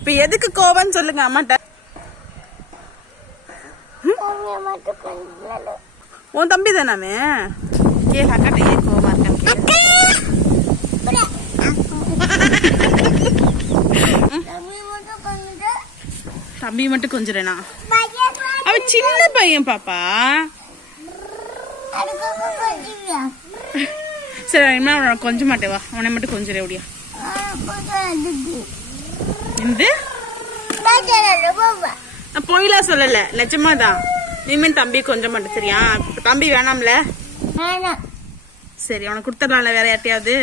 இப்ப எதுக்கு கோவம்னு சொல்லுங்க அம்மாட்ட. உன் தம்பி தானே கேளு அக்காட்ட ஏன் கோவமா இருக்க. தம்பி மட்டும் கொஞ்சிறேனா? அவ சின்ன பையன் பாப்பா. சரி என்ன கொஞ்ச மாட்டேவா, அவனை மட்டும் கொஞ்சிரே ஓடியா. நான் போயிலாம் சொல்லல, நிஜமாதான். இனிமேல் தம்பி கொஞ்சம் மாட்டேன் சரியா? தம்பி வேணாம்ல? சரி அவனை கொடுத்துடலாம்ல வேற யார்ட்டையாவது.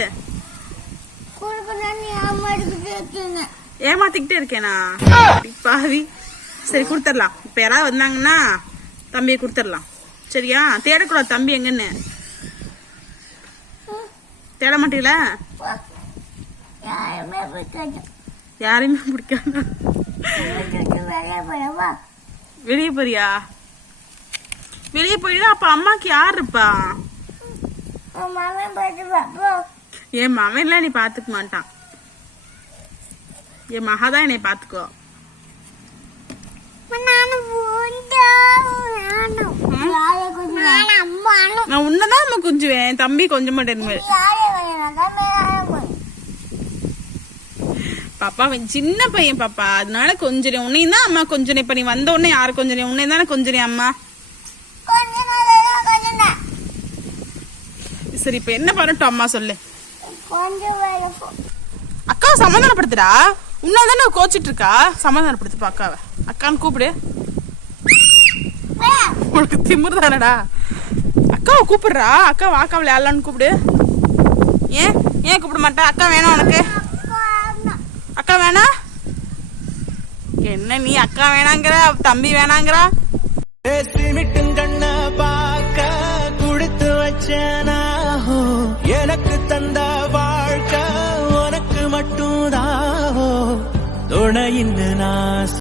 ஏமாத்திக்கிட்டே இருக்கேனா பாவி. சரி கொடுத்துடலாம். இப்ப யாராவது வந்தாங்கன்னா தம்பியை கொடுத்துடலாம் சரியா? தேடக்கூடாது தம்பி எங்கன்னு. தேட மாட்டீங்களா? யாரையுமே பிடிக்காத. வெளியே போறியா? வெளியே போயிடா. அப்ப அம்மாக்கு யார் இருப்பா? என் மாமன் எல்லாம் நீ பாத்துக்க மாட்டான். என் மகாதான் என்னை பாத்துக்கோ. நான் உன்னதான் அம்மா கொஞ்சுவேன், தம்பி கொஞ்சம் மாட்டேன். பாப்பா சின்ன பையன் பாப்பா, அதனால கொஞ்சம் உன்னையும் தான் அம்மா கொஞ்சம். இப்ப நீ வந்த உடனே யாரு கொஞ்சம்? உன்னையும் தானே கொஞ்சம் அம்மா. சரி இப்ப என்ன பண்ணட்டும் அம்மா சொல்லு. அக்காவை சமாதானப்படுத்துடா. உன்னாதானே கோச்சிட்டு இருக்கா, சமாதானப்படுத்துப்பா அக்காவை. அக்கான்னு கூப்பிடு. உனக்கு திமிரு தானடா. அக்காவை கூப்பிடுறா. அக்கா வாக்கா விளையாடலான்னு கூப்பிடு. ஏன் ஏன் கூப்பிட மாட்டா? அக்கா வேணாம் உனக்கு? அக்கா வேணா? என்ன நீ அக்கா வேணாங்கிற, தம்பி வேணாங்கிறா? கண்ண பாக்க குடுத்து வச்சனா எனக்கு தந்த வாழ்க்கை உனக்கு மட்டும்தான் துணையின்னு நான்